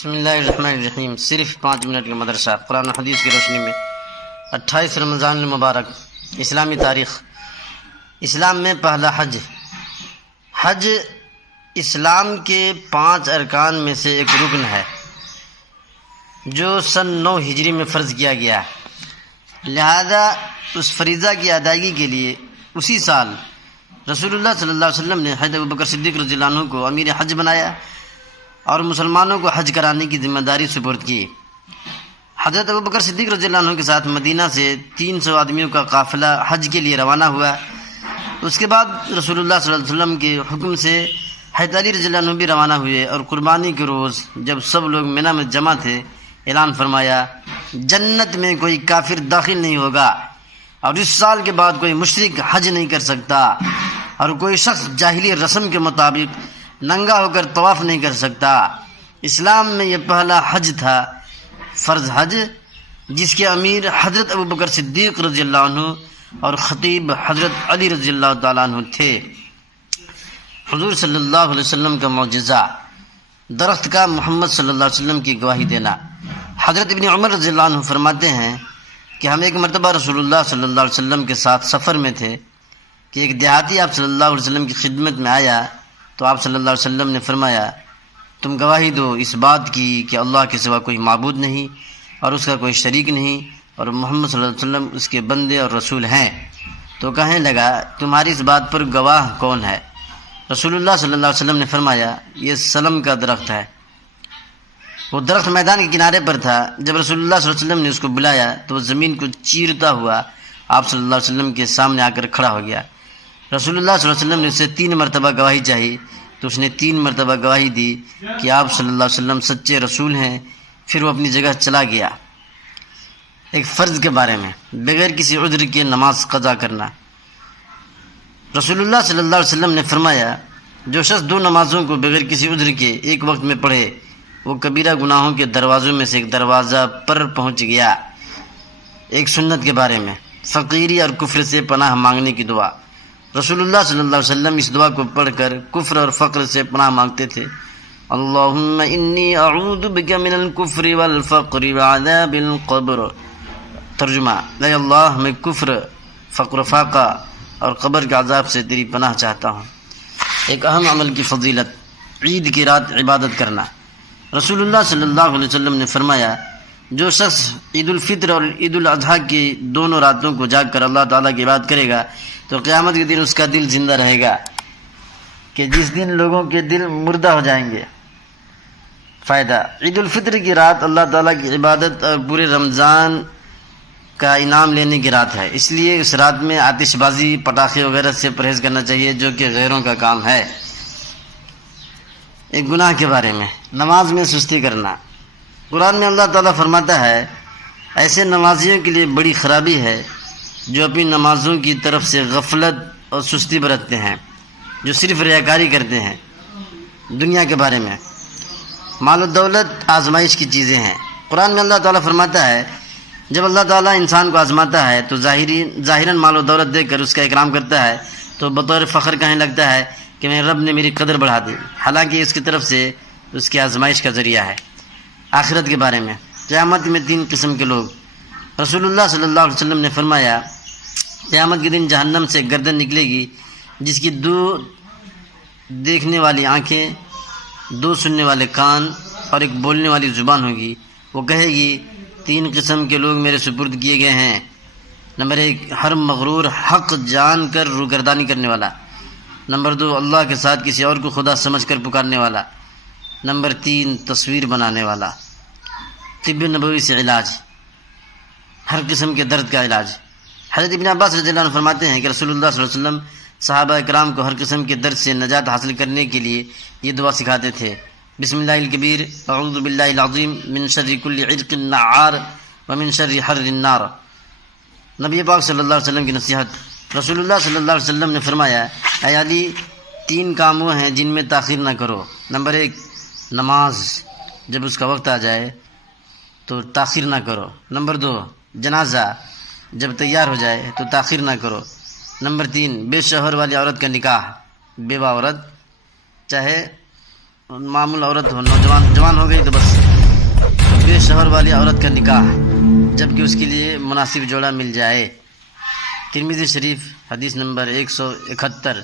بسم اللہ الرحمن الرحیم۔ صرف 5 منٹ کا مدرسہ قرآن و حدیث کی روشنی میں 28 رمضان المبارک۔ اسلامی تاریخ۔ اسلام میں پہلا حج۔ حج اسلام کے 5 ارکان میں سے ایک رکن ہے جو سن 9 ہجری میں فرض کیا گیا ہے۔ لہذا اس فریضہ کی ادائیگی کے لیے اسی سال رسول اللہ صلی اللہ علیہ وسلم نے حضرت ابوبکر صدیق رضی اللہ عنہ کو امیر حج بنایا اور مسلمانوں کو حج کرانے کی ذمہ داری سپرد کی۔ حضرت ابوبکر صدیق رضی اللہ عنہ کے ساتھ مدینہ سے 300 آدمیوں کا قافلہ حج کے لیے روانہ ہوا۔ اس کے بعد رسول اللہ صلی اللہ علیہ وسلم کے حکم سے حضرت علی رضی اللہ عنہ بھی روانہ ہوئے اور قربانی کے روز جب سب لوگ منی میں جمع تھے اعلان فرمایا، جنت میں کوئی کافر داخل نہیں ہوگا اور اس سال کے بعد کوئی مشرک حج نہیں کر سکتا اور کوئی شخص جاہلی رسم کے مطابق ننگا ہو کر طواف نہیں کر سکتا۔ اسلام میں یہ پہلا حج تھا، فرض حج، جس کے امیر حضرت ابوبکر صدیق رضی اللہ عنہ اور خطیب حضرت علی رضی اللہ تعالیٰ عنہ تھے۔ حضور صلی اللہ علیہ وسلم کا معجزہ، درخت کا محمد صلی اللہ علیہ وسلم کی گواہی دینا۔ حضرت ابن عمر رضی اللہ عنہ فرماتے ہیں کہ ہم ایک مرتبہ رسول اللہ صلی اللہ علیہ وسلم کے ساتھ سفر میں تھے کہ ایک دیہاتی آپ صلی اللہ علیہ وسلم کی خدمت میں آیا تو آپ صلی اللہ علیہ وسلم نے فرمایا، تم گواہی دو اس بات کی کہ اللہ کے سوا کوئی معبود نہیں اور اس کا کوئی شریک نہیں اور محمد صلی اللہ علیہ وسلم اس کے بندے اور رسول ہیں۔ تو کہنے لگا، تمہاری اس بات پر گواہ کون ہے؟ رسول اللہ صلی اللہ علیہ وسلم نے فرمایا، یہ سلم کا درخت ہے۔ وہ درخت میدان کے کنارے پر تھا۔ جب رسول اللہ صلی اللہ علیہ وسلم نے اس کو بلایا تو وہ زمین کو چیرتا ہوا آپ صلی اللہ علیہ وسلم کے سامنے آ کر کھڑا ہو گیا۔ رسول اللہ صلی اللہ علیہ وسلم نے اسے 3 مرتبہ گواہی چاہی تو اس نے 3 مرتبہ گواہی دی کہ آپ صلی اللہ علیہ وسلم سچے رسول ہیں۔ پھر وہ اپنی جگہ چلا گیا۔ ایک فرض کے بارے میں بغیر کسی عذر کے نماز قضا کرنا۔ رسول اللہ صلی اللہ علیہ وسلم نے فرمایا، جو شخص 2 نمازوں کو بغیر کسی عذر کے ایک وقت میں پڑھے وہ کبیرہ گناہوں کے دروازوں میں سے ایک دروازہ پر پہنچ گیا۔ ایک سنت کے بارے میں فقیری اور کفر سے پناہ مانگنے کی دعا۔ رسول اللہ صلی اللہ علیہ وسلم اس دعا کو پڑھ کر کفر اور فقر سے پناہ مانگتے تھے۔ اللہم انی اعوذ بک من الکفر والفقر وعذاب القبر۔ ترجمہ، اے اللہ میں کفر، فقر و فاقہ اور قبر کے عذاب سے تیری پناہ چاہتا ہوں۔ ایک اہم عمل کی فضیلت، عید کی رات عبادت کرنا۔ رسول اللہ صلی اللہ علیہ وسلم نے فرمایا، جو شخص عید الفطر اور عید الاضحیٰ کی دونوں راتوں کو جاگ کر اللہ تعالیٰ کی عبادت کرے گا تو قیامت کے دن اس کا دل زندہ رہے گا، کہ جس دن لوگوں کے دل مردہ ہو جائیں گے۔ فائدہ، عید الفطر کی رات اللہ تعالیٰ کی عبادت اور پورے رمضان کا انعام لینے کی رات ہے، اس لیے اس رات میں آتش بازی، پٹاخے وغیرہ سے پرہیز کرنا چاہیے جو کہ غیروں کا کام ہے۔ ایک گناہ کے بارے میں، نماز میں سستی کرنا۔ قرآن میں اللہ تعالیٰ فرماتا ہے، ایسے نمازیوں کے لیے بڑی خرابی ہے جو اپنی نمازوں کی طرف سے غفلت اور سستی برتتے ہیں، جو صرف ریاکاری کرتے ہیں۔ دنیا کے بارے میں، مال و دولت آزمائش کی چیزیں ہیں۔ قرآن میں اللہ تعالیٰ فرماتا ہے، جب اللہ تعالیٰ انسان کو آزماتا ہے تو ظاہراً مال و دولت دے کر اس کا اکرام کرتا ہے تو بطور فخر کہنے لگتا ہے کہ میرے رب نے میری قدر بڑھا دی، حالانکہ اس کی طرف سے اس کی آزمائش کا ذریعہ ہے۔ آخرت کے بارے میں، قیامت میں 3 قسم کے لوگ۔ رسول اللہ صلی اللہ علیہ وسلم نے فرمایا، قیامت کے دن جہنم سے گردن نکلے گی جس کی 2 دیکھنے والی آنکھیں، 2 سننے والے کان اور 1 بولنے والی زبان ہوگی۔ وہ کہے گی، 3 قسم کے لوگ میرے سپرد کیے گئے ہیں۔ نمبر 1، ہر مغرور، حق جان کر روگردانی کرنے والا۔ نمبر 2، اللہ کے ساتھ کسی اور کو خدا سمجھ کر پکارنے والا۔ نمبر 3، تصویر بنانے والا۔ طب نبوی سے علاج، ہر قسم کے درد کا علاج۔ حضرت ابن عباس رضی اللہ عنہ فرماتے ہیں کہ رسول اللہ صلی اللہ علیہ وسلم صحابہ اکرام کو ہر قسم کے درد سے نجات حاصل کرنے کے لیے یہ دعا سکھاتے تھے، بسم اللہ الکبیر، اعوذ باللہ العظیم من شر کل عرق نعار ومن شر حر النار۔ نبی پاک صلی اللہ علیہ وسلم کی نصیحت۔ رسول اللہ صلی اللہ علیہ وسلم نے فرمایا، اے علی، 3 کام وہ ہیں جن میں تاخیر نہ کرو۔ نمبر 1، نماز، جب اس کا وقت آ جائے تو تاخیر نہ کرو۔ نمبر 2، جنازہ، جب تیار ہو جائے تو تاخیر نہ کرو۔ نمبر 3، بے شوہر والی عورت کا نکاح، بیوہ عورت، چاہے معمول عورت ہو، جوان ہو گئی تو بس شوہر والی عورت کا نکاح جبکہ اس کے لیے مناسب جوڑا مل جائے۔ ترمذی شریف حدیث نمبر 171۔